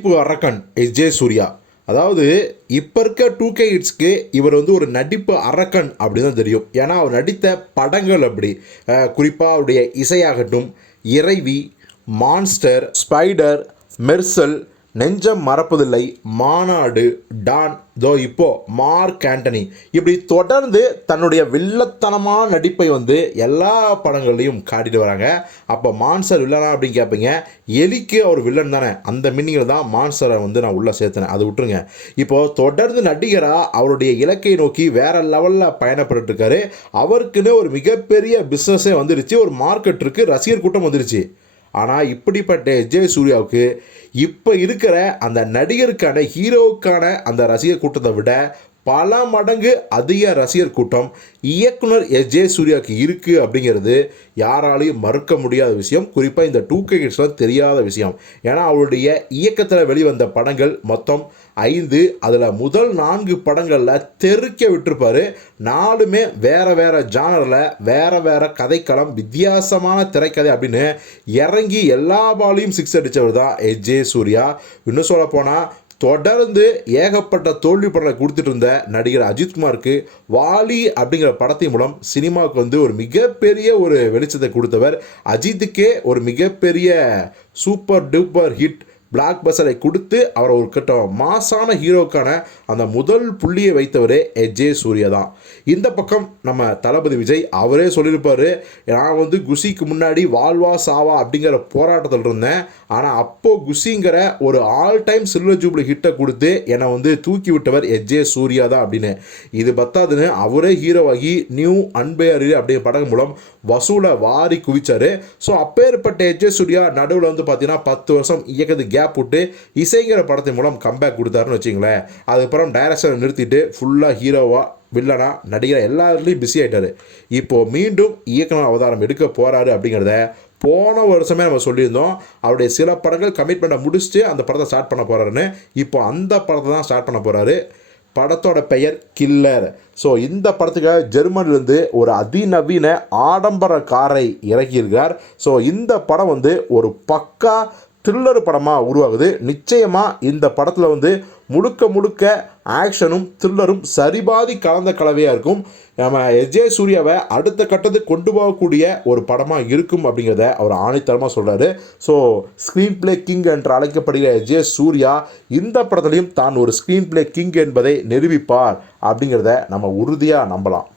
நடிப்பு அரக்கன் S. J. Surya. அதாவது இப்போ இருக்க டூ கே இட்ஸ்க்கு இவர் வந்து ஒரு நடிப்பு அரக்கன் அப்படி தான் தெரியும். ஏன்னா அவர் நடித்த படங்கள் அப்படி. குறிப்பாக அவருடைய இசையாகட்டும் இறைவி மான்ஸ்டர் ஸ்பைடர் மெர்சல் நெஞ்சம் மறப்பதில்லை. மாநாடு டான். தோ இப்போ மார்க் ஆண்டனி. இப்படி தொடர்ந்து தன்னுடைய வில்லத்தனமான நடிப்பை வந்து எல்லா படங்கள்லையும் காட்டிட்டு வராங்க. அப்போ மான்சர் வில்லனா அப்படின்னு கேட்பீங்க எலிக்கு அவர் வில்லன் தானே. அந்த மீனிங்கில் தான் மான்சரை வந்து நான் உள்ளே சேர்த்தேன் அதை விட்டுருங்க. இப்போது தொடர்ந்து நடிகராக அவருடைய இலக்கை நோக்கி வேறு லெவலில் பயணப்பட்டு இருக்காரு அவருக்குன்னு ஒரு மிகப்பெரிய பிஸ்னஸே வந்துருச்சு. ஒரு மார்க்கெட் இருக்குது ரசிகர் கூட்டம் வந்துருச்சு. ஆனால் இப்படிப்பட்ட ஜெய் சூர்யாவுக்கு இப்போ இருக்கிற அந்த நடிகருக்கான ஹீரோவுக்கான அந்த ரசிகர் கூட்டத்தை விட பல மடங்கு அதிக ரசிகர் கூட்டம் இயக்குனர் எஸ் ஜே சூர்யாவுக்கு இருக்குது அப்படிங்கிறது யாராலையும் மறுக்க முடியாத விஷயம். குறிப்பாக இந்த டூ கே கிட்ஸ்லாம் தெரியாத விஷயம். ஏன்னா அவருடைய இயக்கத்தில் வெளிவந்த படங்கள் மொத்தம் ஐந்து அதில் முதல் நான்கு படங்களில் தெருக்க விட்டுருப்பார். நாலுமே வேறு வேறு ஜானரில் வேறு வேறு கதைக்களம் வித்தியாசமான திரைக்கதை அப்படின்னு இறங்கி எல்லா பாலையும் சிக்ஸ் அடித்தவர் தான் எஸ் ஜே சூர்யா. இன்னும் சொல்ல போனால் தொடர்ந்து ஏகப்பட்ட தோல்வி படங்களை கொடுத்துட்டு இருந்த நடிகர் அஜித்குமாருக்கு வாலி அப்படிங்கிற படத்தின் மூலம் சினிமாவுக்கு வந்து ஒரு மிகப்பெரிய ஒரு வெளிச்சத்தை கொடுத்தவர் அஜித்துக்கே ஒரு மிகப்பெரிய சூப்பர் டூப்பர் ஹிட் பிளாக் பஸ்டரை கொடுத்து அவரை ஒரு கிட்ட மாசான ஹீரோக்கான அந்த முதல் புள்ளியை வைத்தவரே எஜே சூர்யா தான். இந்த பக்கம் நம்ம தளபதி விஜய் அவரே சொல்லியிருப்பார் நான் வந்து குஷிக்கு முன்னாடி வாழ்வா சாவா அப்படிங்கிற போராட்டத்தில் இருந்தேன். ஆனால் அப்போது குஷிங்கிற ஒரு ஆல் டைம் சில்வர் ஜூப்ளி ஹிட்டை கொடுத்து என்னை வந்து தூக்கி விட்டவர் எஜே சூர்யா தான் அப்படின்னு. இது பத்தாதுன்னு அவரே ஹீரோவாகி நியூ அன்பேரு அப்படிங்கிற படம் மூலம் வசூலை வாரி குவிச்சார். ஸோ அப்பேற்பட்ட எஜே சூர்யா நடுவில் வந்து பார்த்தீங்கன்னா பத்து வருஷம் இயக்கத்துக்கு கேப் விட்டு இசைங்கிற படத்தின் மூலம் கம்பேக் கொடுத்தாருன்னு வச்சிங்களேன் அதுக்கப்புறம் டைரக்ஷனை நிறுத்திட்டு ஃபுல்லாக ஹீரோவாக வில்லனா நடிகர் எல்லாருலேயும் பிஸி ஆகிட்டார் இப்போது மீண்டும் இயக்குனர் அவதாரம் எடுக்க போகிறாரு அப்படிங்கிறத போன வருஷமே நம்ம சொல்லியிருந்தோம். அவருடைய சில படங்கள் கமிட்மெண்ட்டை முடிச்சுட்டு அந்த படத்தை ஸ்டார்ட் பண்ண போகிறாருன்னு இப்போ அந்த படத்தை தான் ஸ்டார்ட் பண்ண போகிறாரு படத்தோட பெயர் கில்லர் ஸோ இந்த படத்துக்காக ஜெர்மனிலேருந்து ஒரு அதிநவீன ஆடம்பர காரை இறக்கியிருக்கார். ஸோ இந்த படம் வந்து ஒரு பக்கா த்ரில்லர் படமாக உருவாகுது. நிச்சயமாக இந்த படத்தில் வந்து முழுக்க முழுக்க ஆக்ஷனும் த்ரில்லரும் சரிபாதி கலந்த கலவையாக இருக்கும். நம்ம எஸ்ஜே சூர்யாவை அடுத்த கட்டத்துக்கு கொண்டு போகக்கூடிய ஒரு படமாக இருக்கும் அப்படிங்கிறத அவர் ஆணித்தரமாக சொல்கிறாரு ஸோ ஸ்க்ரீன் பிளே கிங் என்று அழைக்கப்படுகிற எஸ்ஜே சூர்யா இந்த படத்துலையும் தான் ஒரு ஸ்க்ரீன் பிளே கிங் என்பதை நிரூபிப்பார் அப்படிங்கிறத நம்ம உறுதியாக நம்பலாம்.